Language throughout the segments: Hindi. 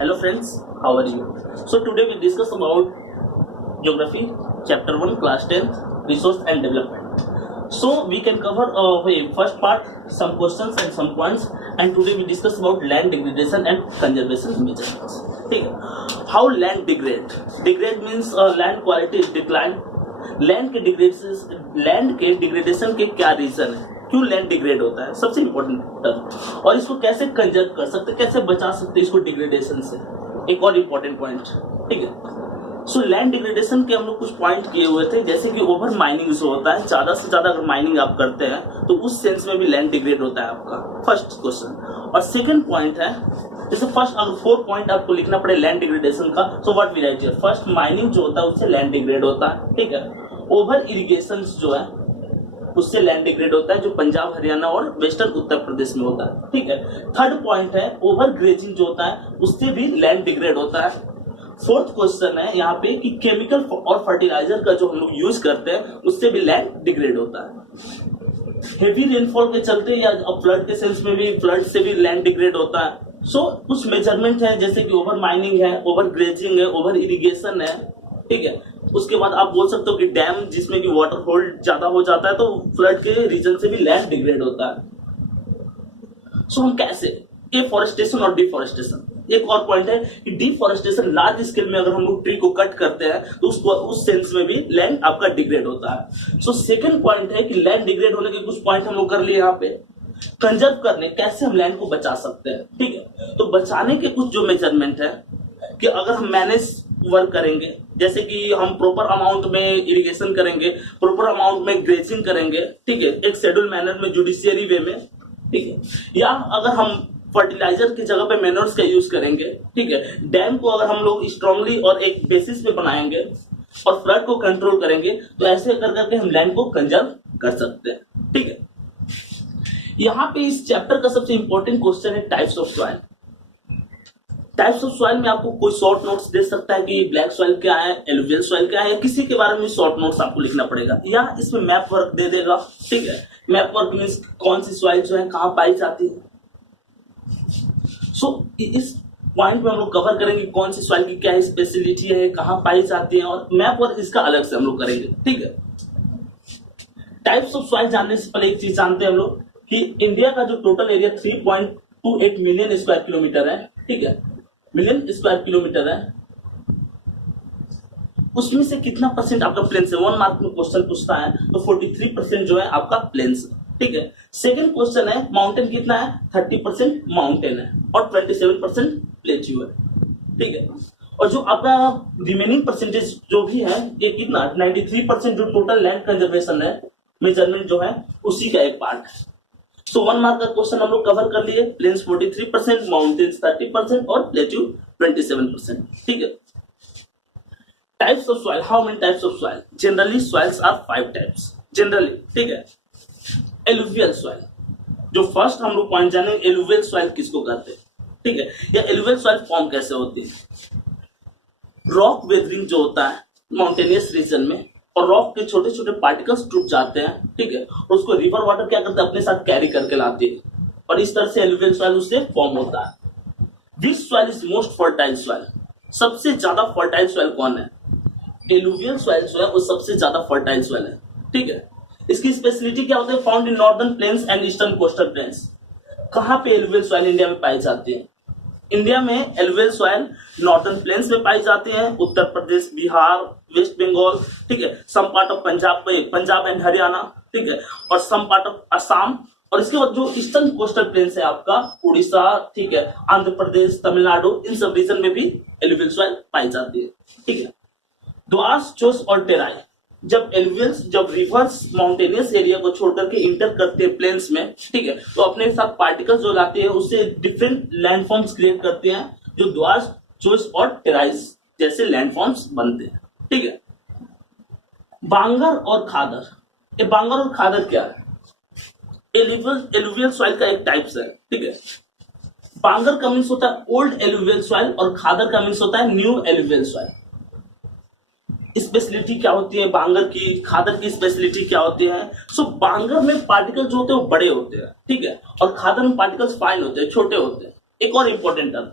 Hello friends, how are you? So today we discuss about geography, chapter 1, class 10, resource and development. So we can cover first part, some questions and some points, and today we discuss about land degradation and conservation measures. ठीक है? How land degrade? Degrade means land quality decline. Land के डिग्रेडेशन के क्या रीजन है, क्यों लैंड डिग्रेड होता है, सबसे इंपॉर्टेंट टर्म, और इसको कैसे कंजर्व कर सकते, कैसे बचा सकते इसको डिग्रेडेशन से, एक और इंपॉर्टेंट पॉइंट। ठीक है, सो लैंड डिग्रेडेशन के हम लोग कुछ पॉइंट किए हुए थे, जैसे कि ओवर माइनिंग जो होता है, ज्यादा से ज्यादा अगर माइनिंग आप करते हैं तो उस सेंस में भी लैंड डिग्रेड होता है आपका, फर्स्ट क्वेश्चन। और सेकंड पॉइंट है, जैसे फर्स्ट अगर 4 पॉइंट आपको लिखना पड़े लैंड डिग्रेडेशन का, so what we write here, first mining जो होता है उससे लैंड डिग्रेड होता है। ठीक है, ओवर इरिगेशन जो है उससे लैंड डिग्रेड होता है, जो पंजाब, हरियाणा और वेस्टर्न उत्तर प्रदेश में होता है। ठीक है, थर्ड पॉइंट है ओवर ग्रेजिंग जो होता है उससे भी लैंड डिग्रेड होता है। फोर्थ क्वेश्चन है यहाँ पे कि केमिकल और फर्टिलाइजर का जो हम लोग यूज करते हैं उससे भी लैंड डिग्रेड होता है। हेवी रेनफॉल के चलते या फ्लड के सेंस में भी, फ्लड से भी लैंड डिग्रेड होता है। सो कुछ मेजरमेंट है, जैसे कि ओवर माइनिंग है, ओवर ग्रेजिंग है, ओवर इरिगेशन है। ठीक है, उसके बाद आप बोल सकते हो कि डैम जिसमें कि वाटर होल्ड ज्यादा हो जाता है तो फ्लड के रीजन से भी लैंड डिग्रेड होता है। सो हम कैसे, एफॉरेस्टेशन और डिफॉरेस्टेशन, एक और पॉइंट है कि डिफॉरेस्टेशन लार्ज स्केल में अगर हम लोग ट्री को कट करते हैं तो उसको उस सेंस में भी लैंड आपका डिग्रेड होता है। सो सेकंड पॉइंट है कि लैंड डिग्रेड होने के कुछ पॉइंट हम लोग कर लिए यहाँ पे, कंजर्व करने, कैसे हम लैंड को बचा सकते हैं। ठीक है, तो बचाने के कुछ जो मेजरमेंट है कि अगर हम मैनेज वर्क करेंगे, जैसे कि हम प्रॉपर अमाउंट में इरिगेशन करेंगे, प्रॉपर अमाउंट में ग्रेजिंग करेंगे, ठीक है, एक शेड्यूल मैनर में, जुडिशियरी वे में, ठीक है, या अगर हम फर्टिलाइजर की जगह पे मैन्योर्स का यूज करेंगे, ठीक है, डैम को अगर हम लोग स्ट्रांगली और एक बेसिस पे बनाएंगे और फ्लड को कंट्रोल करेंगे, तो ऐसे कर करके हम लैंड को कंजर्व कर सकते हैं। ठीक है, यहाँ पे इस चैप्टर का सबसे इंपॉर्टेंट क्वेश्चन है types of soil. Types of soil में आपको कोई शॉर्ट नोट्स दे सकता है कि ब्लैक सॉइल क्या है, एलुवियल सॉइल क्या है, या किसी के बारे में शॉर्ट नोट्स आपको लिखना पड़ेगा, या इसमें मैप वर्क दे देगा। ठीक है, मैप वर्क मींस कौन सी सॉइल जो है कहां पाई जाती है। सो इस पॉइंट में हम लोग कवर करेंगे कौन सी सॉइल की क्या स्पेशलिटी है, कहां पाई जाती है, और मैप वर्क इसका अलग से हम लोग करेंगे। ठीक है, टाइप्स ऑफ सॉइल जानने से पहले एक चीज जानते हैं हम लोग कि इंडिया का जो total area 3.28 million square kilometre है, ठीक है, मिलियन स्क्वायर किलोमीटर है, उसमें से कितना परसेंट आपका प्लेन्स है, 1 मार्क में क्वेश्चन पूछता है, तो 43% जो है आपका प्लेन्स है। ठीक है, सेकंड क्वेश्चन है माउंटेन कितना है, 30% माउंटेन है और 27% प्लेट्यू है। ठीक है, और जो आपका रिमेनिंग परसेंटेज जो भी है ये कितना, 93% जो टोटल लैंड कंजर्वेशन है, मेजरमेंट जो है उसी का एक पार्ट है। सो 1 मार्क का क्वेश्चन हम लोग कवर कर लिए, प्लेन्स 43%, माउंटेन्स 30% और प्लेट्यू 27%। ठीक है, types of soil, how many types of soil, generally soils are 5 types generally. ठीक है, एलुवियल सॉइल, जो फर्स्ट हम लोग पॉइंट जाने, एलुवियल सॉइल किसको कहते हैं। ठीक है, या एलुवियल सॉइल फॉर्म कैसे होती है, रॉक वेदरिंग जो होता है माउंटेनियस रीजन में, और रॉक के छोटे छोटे पार्टिकल्स टूट जाते हैं। ठीक है, और उसको रिवर वाटर क्या करता है, अपने साथ कैरी करके लाती है, और इस तरह से एलुवियल सॉइल उससे फॉर्म होता है। विच soil is most fertile soil, सबसे ज्यादा फर्टाइल सॉइल कौन है, एलुवियल सॉइल जो है वो सबसे ज्यादा फर्टाइल सॉइल है। ठीक है, इसकी स्पेशलिटी क्या होती है, found in northern plains and eastern coastal planes. कहां पे एलुवियल सॉइल इंडिया में पाई जाती है, इंडिया में एलुवियल सॉइल नॉर्दर्न प्लेन्स में पाई जाती है, उत्तर प्रदेश, बिहार, वेस्ट बंगाल, ठीक है, some part of Punjab and Haryana, ठीक है, और सम पार्ट ऑफ असम, और इसके बाद जो ईस्टर्न कोस्टल प्लेन्स है आपका उड़ीसा, ठीक है, आंध्र प्रदेश, तमिलनाडु, इन सब रीजन में भी एलुवियल सॉइल पाई जाती है। ठीक है, द्वास, चोस और टेराई, जब एलुवियल्स, जब रिवर्स माउंटेनियस एरिया को छोड़ करके इंटर करते हैं प्लेन्स में, ठीक है, तो अपने साथ पार्टिकल्स जो लाते हैं उससे डिफरेंट लैंडफॉर्म्स क्रिएट करते हैं, जो द्वास, चोस और टेराइज जैसे लैंडफॉर्म्स बनते हैं। ठीक है, बांगर और खादर, ये बांगर और खादर क्या है, एलुवियल सॉइल का एक टाइप्स है। ठीक है, बांगर का मीन्स होता है ओल्ड एलुवियल सॉइल और खादर का मीन्स होता है न्यू एलुवियल सॉइल। स्पेशलिटी क्या होती है बांगर की, खादर की स्पेशलिटी क्या होती है। सो बांगर में पार्टिकल जो होते हैं वो बड़े होते हैं, ठीक है, और खादर में पार्टिकल्स फाइन होते हैं, छोटे होते हैं। एक और इंपॉर्टेंट टर्म,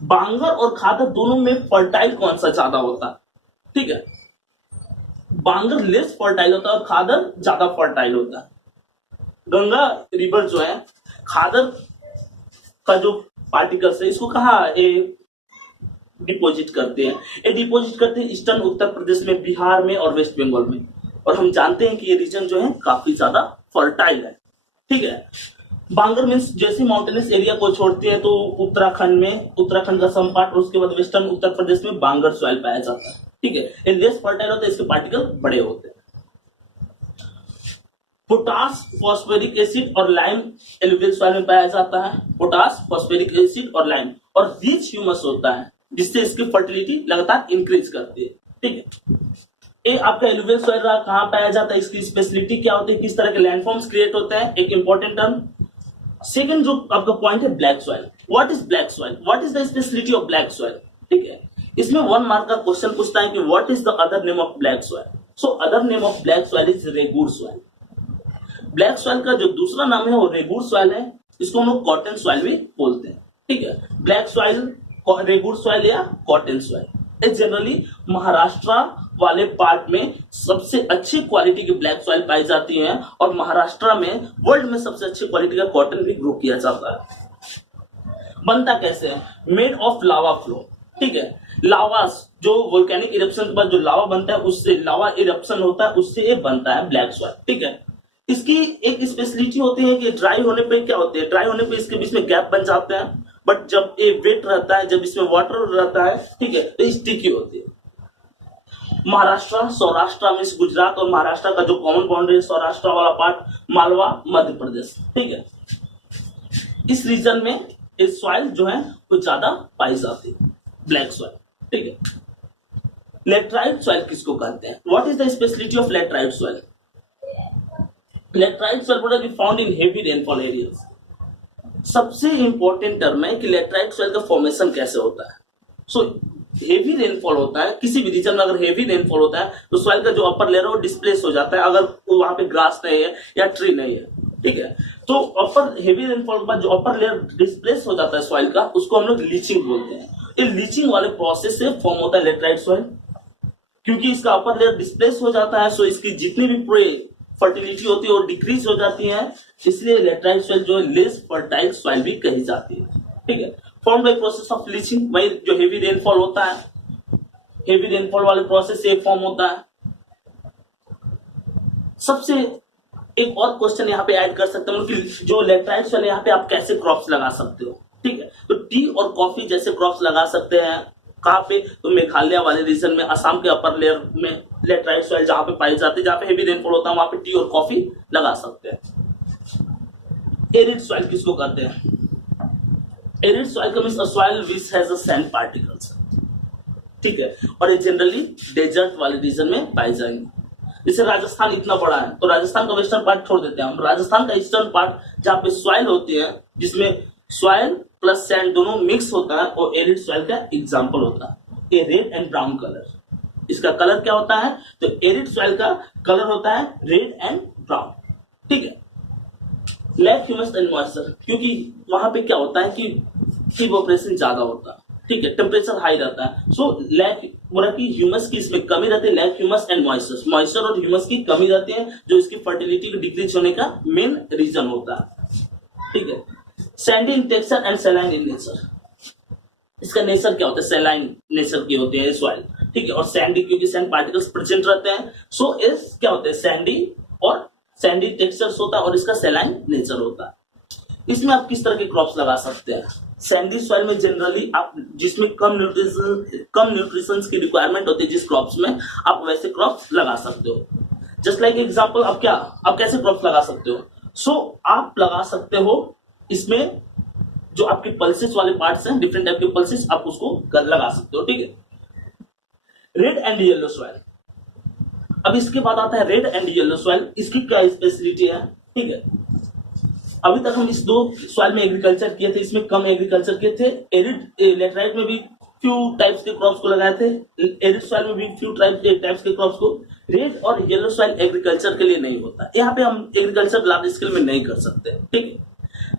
बांगर और खादर दोनों में फर्टाइल कौन सा ज्यादा होता है? ठीक है, बांगर लेस फर्टाइल होता है और खादर ज्यादा फर्टाइल होता है। गंगा रिवर जो है, खादर का जो पार्टिकल्स है इसको कहा डिपोजिट करते हैं, ये डिपोजिट करते हैं ईस्टर्न उत्तर प्रदेश में, बिहार में और वेस्ट बंगाल में। और हम जानते हैं कि ये रीजन जो है काफी ज्यादा फर्टाइल है। ठीक है, बांगर मीन्स जैसे माउंटेनस एरिया को छोड़ते हैं तो उत्तराखंड में, उत्तराखंड का सम पार्ट और उसके बाद वेस्टर्न उत्तर प्रदेश में बांगर सॉइल पाया जाता है। ठीक है, ये लेस फर्टाइल होता है, इसके पार्टिकल बड़े होते हैं। पोटास, फॉस्फोरिक एसिड और लाइम एलुवियल सॉइल में पाया जाता है। पोटास, फॉस्फोरिक एसिड और लाइम, और रिच ह्यूमस होता है जिससे इसकी फर्टिलिटी लगातार इंक्रीज करती है। ठीक है, ये आपका एलुवियल सॉइल कहां पाया जाता है, इसकी स्पेशलिटी क्या होती है, किस तरह के लैंडफॉर्म्स क्रिएट होते हैं, एक इंपॉर्टेंट टर्म। सेकंड जो आपका पॉइंट है black soil. What is black soil, what is the speciality of black soil? ठीक है, इसमें 1 मार्क का क्वेश्चन पूछता है कि what is the other name of black soil. So other name of black soil is regur soil. Black soil का जो दूसरा नाम है वो रेगूर सॉइल है, इसको हम लोग कॉटन सॉइल भी बोलते हैं। ठीक है, ब्लैक सॉइल, रेगूर सॉइल या कॉटन सॉइल, ये जनरली महाराष्ट्र वाले पार्ट में सबसे अच्छी क्वालिटी की ब्लैक सॉइल पाई जाती है, और महाराष्ट्र में वर्ल्ड में सबसे अच्छी क्वालिटी का कॉटन भी ग्रो किया जाता है। बनता कैसे है? Made of lava flow. ठीक है, लावा जो वोल्केनिक इरप्शन के बाद जो लावा बनता है, उससे लावा इरप्शन होता है, उससे ये बनता है ब्लैक सॉइल। ठीक है, इसकी एक स्पेशलिटी होती है कि ड्राई होने पे क्या होते हैं, ड्राई होने पे इसके बीच में गैप बन जाते हैं, बट जब ये वेट रहता है, जब इसमें वाटर रहता है, ठीक है, तो स्टिकी होती है। महाराष्ट्र, सौराष्ट्र में गुजरात और महाराष्ट्र का जो कॉमन बाउंड्री है, सौराष्ट्र वाला पार्ट, मालवा, मध्य प्रदेश। ठीक है, इस रीजन में इस सॉइल जो है वो ज्यादा पाई जाती है, ब्लैक सॉइल। ठीक है, लेटराइट सॉइल किसको कहते हैं? What is the speciality of laterite soil? Laterite soil product found in heavy rainfall areas. सबसे इंपॉर्टेंट टर्म है कि लेटराइट सॉइल का फॉर्मेशन कैसे होता है। सो हेवी रेनफॉल होता है, किसी भी रीजन में अगर हेवी रेनफॉल होता है तो सॉइल का जो अपर लेयर है वो डिस्प्लेस हो जाता है, अगर वहां पे ग्रास नहीं है या ट्री नहीं है। ठीक है, तो अपर हेवी रेनफॉल के बाद जो अपर लेयर डिस्प्लेस हो जाता है सॉइल का, उसको हम लोग लीचिंग बोलते हैं। ये लीचिंग वाले प्रोसेस से फॉर्म होता है लेटराइट सॉइल। क्योंकि इसका अपर लेयर डिस्प्लेस हो जाता है, सो इसकी जितनी भी पूरे फर्टिलिटी होती है वो डिक्रीज हो जाती है, इसलिए लेटराइट सॉइल जो लेस फर्टाइल सॉइल भी कही जाती है। ठीक है, form by process of leaching. वही जो हेवी रेनफॉल होता है, हेवी रेनफॉल वाले प्रोसेस से फॉर्म होता है। सबसे एक और क्वेश्चन यहाँ पे ऐड कर सकते हैं कि जो लेटराइट सॉइल यहाँ पे आप कैसे क्रॉप्स लगा सकते हो। ठीक है, तो टी और कॉफी जैसे क्रॉप्स लगा सकते हैं। कहाँ पे? तो मेघालय वाले रीजन में, असम के अपर लेयर में लेटराइट सॉइल जहां पे पाई जाती है, जहां पे हेवी रेनफॉल होता है, वहां पे टी और कॉफी लगा सकते हैं। एरिड सॉइल किसको कहते हैं? एरिड सॉइल का means a soil which has a sand particles. ठीक है, और ये जनरली डेजर्ट वाले रीजन में पाए जाएंगे। जैसे राजस्थान इतना बड़ा है, तो राजस्थान का वेस्टर्न पार्ट छोड़ देते हैं हम, राजस्थान का ईस्टर्न पार्ट जहां पे सॉइल होती है, जिसमें सॉइल प्लस सैंड दोनों मिक्स होता है, और एरिड सॉइल का एग्जांपल होता है ये रेड एंड ब्राउन कलर। इसका कलर क्या होता है? तो एरिड सॉइल का कलर होता है रेड एंड ब्राउन। ठीक है, लैक ह्यूमस एंड मॉइस्चर, क्योंकि वहां पे क्या होता है कि इवोपरेशन ज्यादा होता है। ठीक है, टेम्परेचर हाई रहता है, सो लैक बोला कि ह्यूमस की इसमें कमी रहती है। Lack humus and moisture, moisture और ह्यूमस की कमी रहती है, जो इसकी फर्टिलिटी को डिक्रीज होने का मेन रीजन होता है। ठीक है, Sandy in texture and saline in nature. इसका नेचर क्या होता है? सैलाइन नेचर की होती है सॉइल। ठीक है, और सैंडी क्योंकि सैंड पार्टिकल्स प्रेजेंट रहते हैं, सो इस क्या होते हैं? सैंडी और सैंडी टेक्सचर्स होता है, और इसका सैलाइन नेचर होता है। इसमें आप किस तरह के क्रॉप्स लगा सकते हैं? सैंडी सॉइल में जनरली आप जिसमें कम न्यूट्रिशन की रिक्वायरमेंट होती है, जिस क्रॉप्स में आप वैसे क्रॉप्स लगा सकते हो। जस्ट लाइक एग्जांपल, आप कैसे क्रॉप्स लगा सकते हो? सो आप लगा सकते हो इसमें जो आपके पल्सेस वाले पार्ट्स हैं, डिफरेंट टाइप के पल्सेस, आप उसको लगा सकते हो। ठीक है, रेड एंड येलो सॉइल। अब इसके बाद आता है रेड एंड येलो सॉइल। इसकी क्या स्पेशलिटी है? ठीक है, अभी तक हम इस दो सॉइल में एग्रीकल्चर किए थे, इसमें कम एग्रीकल्चर किए थे। एरिड लेटराइट में भी फ्यू टाइप्स के क्रॉप्स को लगाए थे, एरिड सॉइल में भी फ्यू टाइप्स के क्रॉप्स को। रेड और येलो सॉइल एग्रीकल्चर के लिए नहीं होता, यहाँ पे हम एग्रीकल्चर लार्ज स्केल में नहीं कर सकते। ठीक है,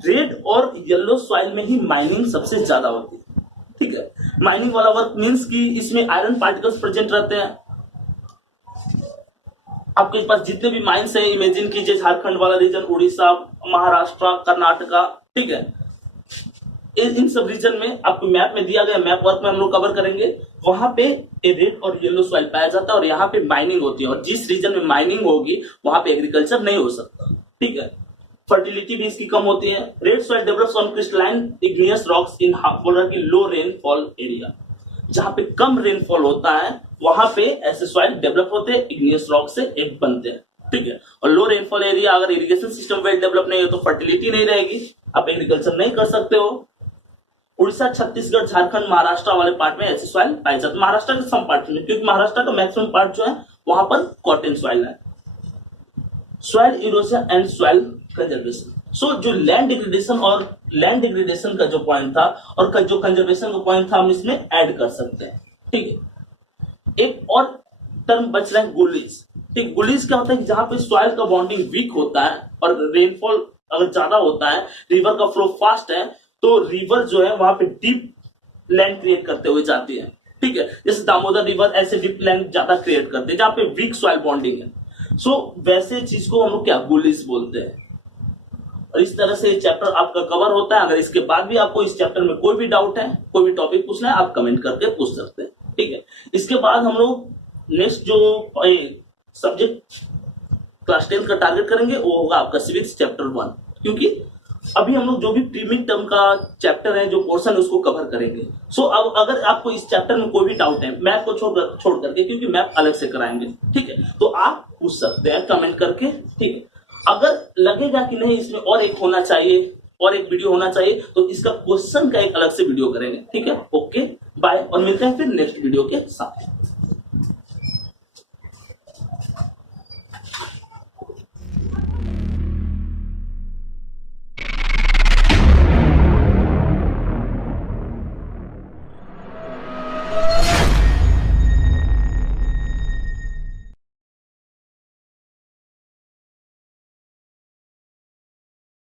रेड और येलो सॉइल में ही माइनिंग सबसे ज्यादा होती है। ठीक है। माइनिंग वाला वर्क मीन्स कि इसमें आयरन पार्टिकल्स प्रेजेंट रहते हैं। आपके पास जितने भी माइंस है, इमेजिन कीजिए झारखंड वाला रीजन, उड़ीसा, महाराष्ट्र, कर्नाटका, ठीक है। इन सब रीजन में आपको मैप में दिया गया, मैप वर्क में हम लोग कवर करेंगे। वहां पे रेड और येलो सॉइल पाया जाता है और यहाँ पे माइनिंग होती है, और जिस रीजन में माइनिंग होगी वहां पे एग्रीकल्चर नहीं हो सकता, ठीक है। फर्टिलिटी भी इसकी कम होती है। Red soil develops on crystalline igneous rocks in बोल रहा कि लो रेनफॉल एरिया, जहां पे कम रेनफॉल होता है वहां पे ऐसे सॉइल डेवलप होते हैं, इग्नियस रॉक से एक बनते हैं, ठीक है। और लो रेनफॉल एरिया, अगर इरिगेशन सिस्टम वेल डेवलप नहीं हो तो फर्टिलिटी नहीं रहेगी, आप एग्रीकल्चर नहीं कर सकते हो। उड़ीसा, छत्तीसगढ़, झारखंड, महाराष्ट्र वाले पार्ट में ऐसे सॉइल पाए जाते हैं। महाराष्ट्र के सम पार्ट में, क्योंकि महाराष्ट्र का मैक्सिमम पार्ट जो है वहां पर कॉटन सॉइल है। Soil erosion and soil conservation. So जो लैंड डिग्रेडेशन और लैंड डिग्रेडेशन का जो पॉइंट था और जो कंजर्वेशन का पॉइंट था हम इसमें ऐड कर सकते हैं, ठीक है। एक और टर्म बच रहा है गुलीज, ठीक। गुलीज क्या होता है कि जहां पे सॉइल का बॉन्डिंग वीक होता है और रेनफॉल अगर ज्यादा होता है, रिवर का फ्लो फास्ट है, तो रिवर जो है वहां पे डीप लैंड क्रिएट करते हुए जाती है, ठीक है। जैसे दामोदर रिवर ऐसे डीप लैंड ज्यादा क्रिएट करते हैं जहां पे वीक सॉइल बॉन्डिंग है। सो वैसे चीज को हम लोग क्या गुलीज बोलते हैं। और इस तरह से ये चैप्टर आपका कवर होता है। अगर इसके बाद भी आपको इस चैप्टर में कोई भी डाउट है, कोई भी टॉपिक पूछना है, आप कमेंट करके पूछ सकते हैं, ठीक है। इसके बाद हम लोग नेक्स्ट जो सब्जेक्ट क्लास 10 का टारगेट करेंगे वो होगा आपका सिविक्स चैप्टर 1, क्योंकि अभी हम लोग जो भी प्रीमिड टर्म का चैप्टर है, जो पोर्शन है, उसको कवर करेंगे। सो अब अगर आपको इस चैप्टर में कोई भी डाउट है, मैप को छोड़ करके, क्योंकि मैप अलग से कराएंगे, ठीक है, तो आप पूछ सकते हैं कमेंट करके, ठीक है। अगर लगेगा कि नहीं इसमें और एक होना चाहिए, और एक वीडियो होना चाहिए, तो इसका क्वेश्चन का एक अलग से वीडियो करेंगे, ठीक है। ओके, बाय, और मिलते हैं फिर नेक्स्ट वीडियो के साथ।